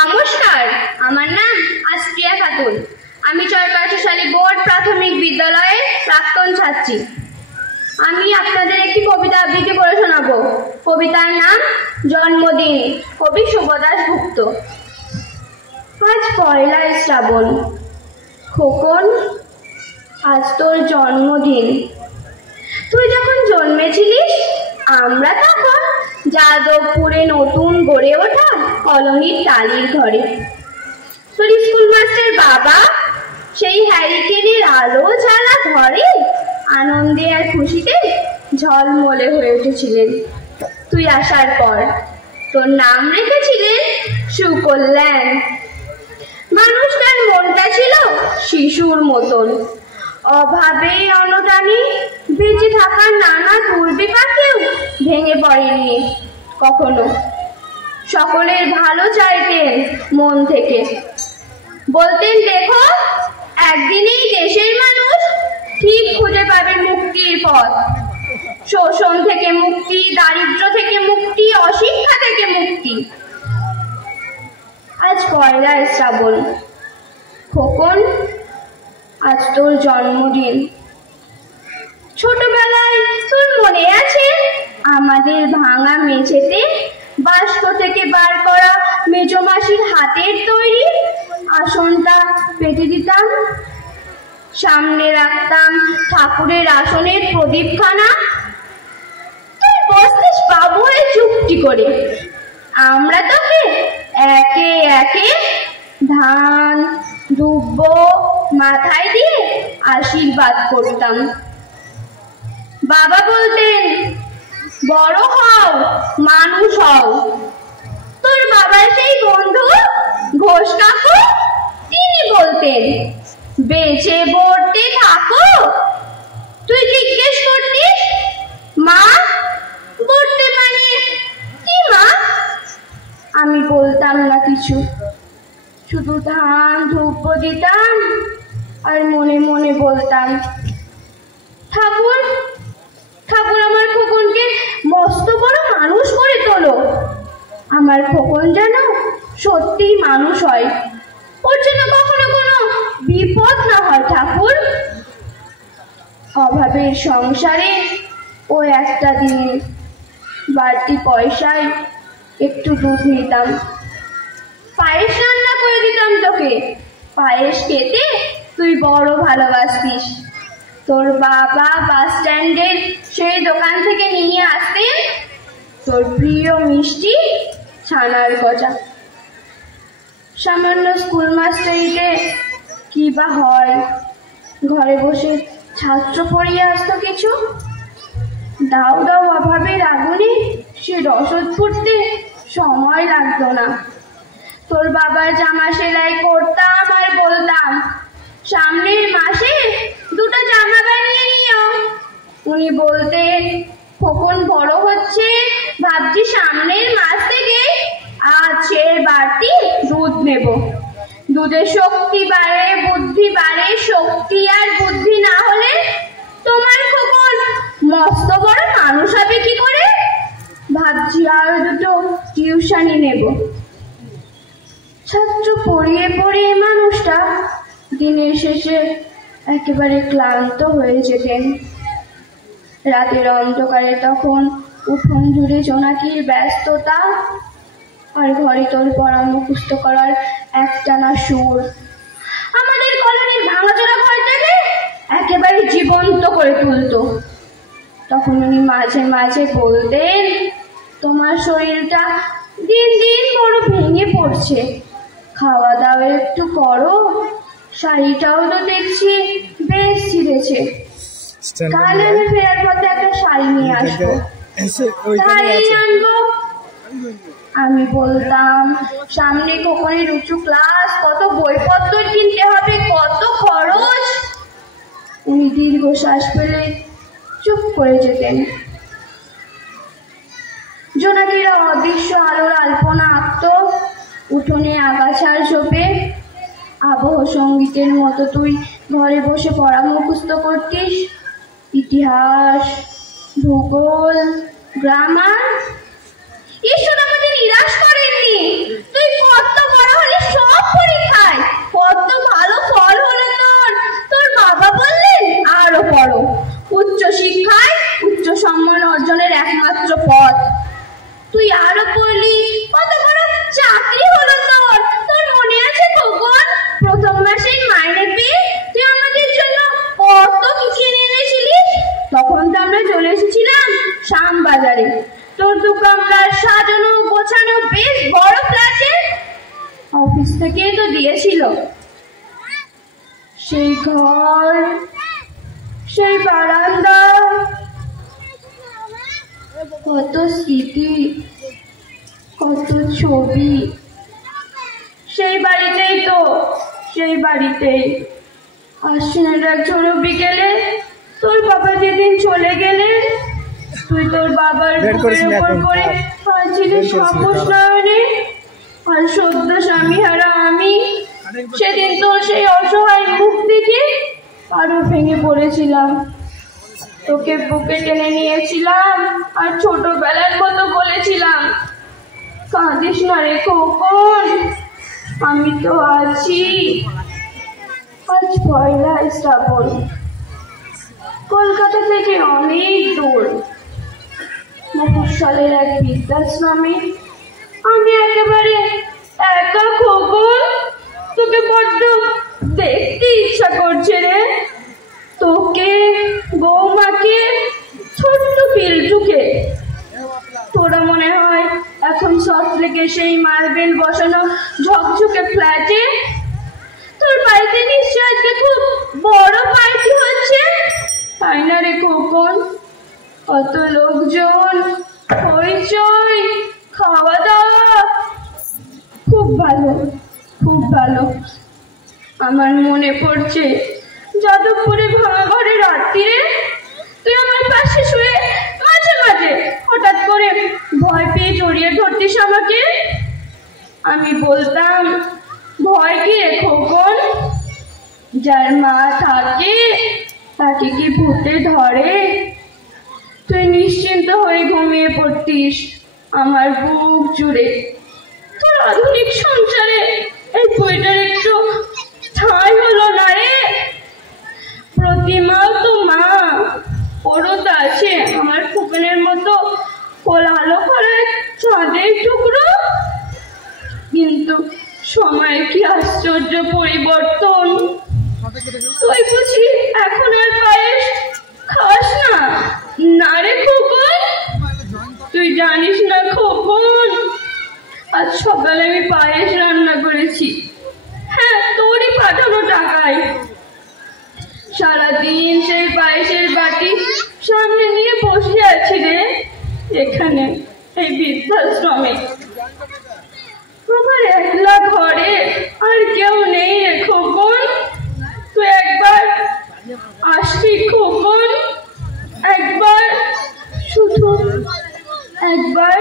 নমস্কার, আমার নাম আসফিয়া খাতুন। আমি চরকাশালী বোর্ড প্রাথমিক বিদ্যালয়ের প্রাক্তন ছাত্রী। আমি আপনাদের একটি কবিতা আবৃত্তি করে শোনাবো। কবিতার নাম জন্মদিন, কবি শুভদাস গুপ্ত। আজ পয়লা শ্রাবণ, খোকন আজ তোর জন্মদিন। তুই যখন জন্মেছিলিস আমরা তখন যাদবপুরে নতুন গড়ে ওঠা কলোনির টালির ঘরে। তোর স্কুল মাস্টার বাবা সেই হ্যারিকেনের আলো জ্বালা ঘরে আনন্দে আর খুশিতে ঝলমলে হয়ে উঠেছিলেন। তুই আসার পর তোর নাম রেখেছিলেন সুকল্যাণ। মানুষটার মনটা ছিল শিশুর মতন, অভাবে অনদানে বেঁচে থাকার নানা দুর্বিপাকেও ভেঙে পড়েননি কখনো। সকলের ভালো চাইতেন মন থেকে, বলতেন দেখো একদিনেই দেশের মানুষ ঠিক খুঁজে পাবে মুক্তির পথ। শোষণ থেকে মুক্তি, দারিদ্র্য থেকে মুক্তি, অশিক্ষা থেকে মুক্তি। আজ পয়লা শ্রাবণ, খোকন আজ তোর জন্মদিন। ছোটবেলায় তোর মনে আছে আমাদের ভাঙা মেঝেতে বাস্ক থেকে বার করা মেজমাসির হাতের তৈরি আসনটা পেতে দিতাম, সামনে রাখতাম ঠাকুরের আসনের প্রদীপখানা। তুই বসতিস বাবু হয়ে চুপটি করে, আমরা তোকে একে একে ধান দুব্ব মাথায় দিয়ে আশীর্বাদ করতাম। বাবা বলতেন বড় হও, মানুষ হও। তোর বাবার সেই বন্ধু ঘোষ কাকু তিনি বলতেন বেঁচে পড়তে থাকো। তুই জিজ্ঞেস করতিস মা পড়তে মানে কি মা? আমি বলতাম না কিছু, শুধু ধান ধূপ দিতাম আর মনে মনে বলতাম ঠাকুর ঠাকুর আমার খোকনকে মস্ত বড় মানুষ করে তোলো। আমার খোকন যেন সত্যিই মানুষ হয়, ওর জন্য কখনো কোনো বিপদ না হয় ঠাকুর। অভাবের সংসারে ও একটা দিন বাড়তি পয়সায় একটু দুধ নিতাম, পায়েস রান্না করে দিতাম তোকে। পায়েস খেতে তুই বড় ভালোবাসতিস। তোর বাবা বাস স্ট্যান্ডের সেই দোকান থেকে নিয়ে আসতেন তোর প্রিয় মিষ্টি ছানার গজা। সামান্য স্কুল মাস্টারিতে কি বা হয়, ঘরে বসে ছাত্র পড়িয়ে আসতো কিছু। দাও দাও অভাবের আগুনে সে রসদ ফুটতে সময় লাগতো না। তোর বাবার জামা সেলাই করতাম আর বলতাম সামনের মাসে দুটো জামা বানিয়ে নিও। উনি বলতেন খোকন বড় হচ্ছে, ভাবছি সামনের মাস থেকে আছে বাড়তি দুধ নেব। দুধের শক্তি বাড়ে, বুদ্ধি বাড়ে। শক্তি আর বুদ্ধি না হলে তোমার খোকন মস্ত বড় মানুষ হবে কি করে? ভাবছি আর দুটো টিউশনি নেব। ছাত্র পড়িয়ে পড়িয়ে মানুষটা দিনের শেষে একেবারে ক্লান্ত হয়ে যেতেন। রাতের অন্ধকারে তখন উঠোন জুড়ে জোনাকির ব্যস্ততা আর ঘরে তোর পড়া মুখস্থ করার একটানা সুর আমাদের কলোনির ভাঙাচোরা ঘরটাকে একেবারে জীবন্ত করে তুলতো। তখন উনি মাঝে মাঝে বলতেন তোমার শরীরটা দিন দিন বড় ভেঙে পড়ছে, খাওয়া দাওয়া একটু করো। শাড়িটাও তো দেখছি বেশ ছিঁড়েছে, কাল আমি ফেরার পথে একটা শাড়ি নিয়ে আসবো। শাড়ি আনবো। আমি বলতাম সামনে খোকনের উঁচু ক্লাস, কত বইপত্র কিনতে হবে, কত খরচ। উনি দীর্ঘশ্বাস ফেলে চুপ করে যেতেন। জোনাকিরা অদৃশ্য আলোর আলপনা আঁকত উঠোনে আগাছার ঝোপে। আবহ সঙ্গীতের মতো তুই ঘরে বসে পড়া মুখস্থ করতিস, ইতিহাস, ভূগোল, গ্রামার। ঈশ্বর আমাদের নিরাশ করেননি। তুই কত বড় থেকেই তো দিয়েছিল। সেই ঘর, সেই বারান্দা, কত স্মৃতি, কত ছবি। সেই বাড়িতেই তো, সেই বাড়িতেই আশ্বিনের এক ঝোড়ো বিকেলে তোর বাবা যেদিন চলে গেলে, তুই তোর বাবার বুকের উপর করে কাঁদছিলি সাপোস নয়নে, আর সদ্য স্বামী হারা আমি সেদিন তোর সেই অসহায় মুখ দেখে আরো ভেঙে পড়েছিলাম। তোকে বুকে টেনে নিয়েছিলাম আর ছোটবেলার মতো বলেছিলাম, কাঁদিস না রে খোকন, আমি তো আছি। আজ পয়লা শ্রাবণ, কলকাতা থেকে অনেক দূর, মফস্বলের এক বৃদ্ধাশ্রমে আমি একেবারে একা খোকন। তোকে বড্ড দেখতে ইচ্ছা করছে রে, তোকে, বৌমাকে, ছোট্ট পিলটুকে। তোরা মনে হয় এখন সল্টলেকে সেই মার্বেল বসানো ঝকঝকে ফ্ল্যাটে। তোর বাড়িতে নিশ্চয় আজকে খুব বড় পার্টি হচ্ছে, তাই না রে খোকন? কত লোকজন, হইচই, খাওয়া দাওয়া। খুব ভালো, খুব ভালো। আমার মনে পড়ছে যাদবপুরে ভাঙা ঘরে রাত্রিরে তুই আমার পাশে শুয়ে মাঝে মাঝে হঠাৎ করে ভয় পেয়ে জড়িয়ে ধরতিস আমাকে। আমি বলতাম, ভয় কি রে খোকন? যার মা থাকে তাকে কি ভূতে ধরে? তুই নিশ্চিন্ত হয়ে ঘুমিয়ে পড়তিস আমার বুক জুড়ে। তোর আধুনিক সংসারে এই বইটার একটু ঠাঁই হলো না রে। প্রতিমা তো মা, ওরও তো আছে আমার খোকনের মতো কোলাহল করে চাঁদের টুকরো। কিন্তু সময়ের কি আশ্চর্য পরিবর্তন। তুই বুঝি এখন আর পায়েস খাস না? না রে খোকন, তুই জানিস না খোকন, আজ সকালে আমি পায়েস রান্না করেছি। হ্যাঁ, তোরই পাঠানো টাকায়। সারাদিন সেই পায়েসের বাটি সামনে নিয়ে বসে আছি রে এখানে, এই বৃদ্ধাশ্রমে। আমার একলা ঘরে আর কেউ নেই রে খোকন। তুই একবার আসবি খোকন, একবার, শুধু একবার।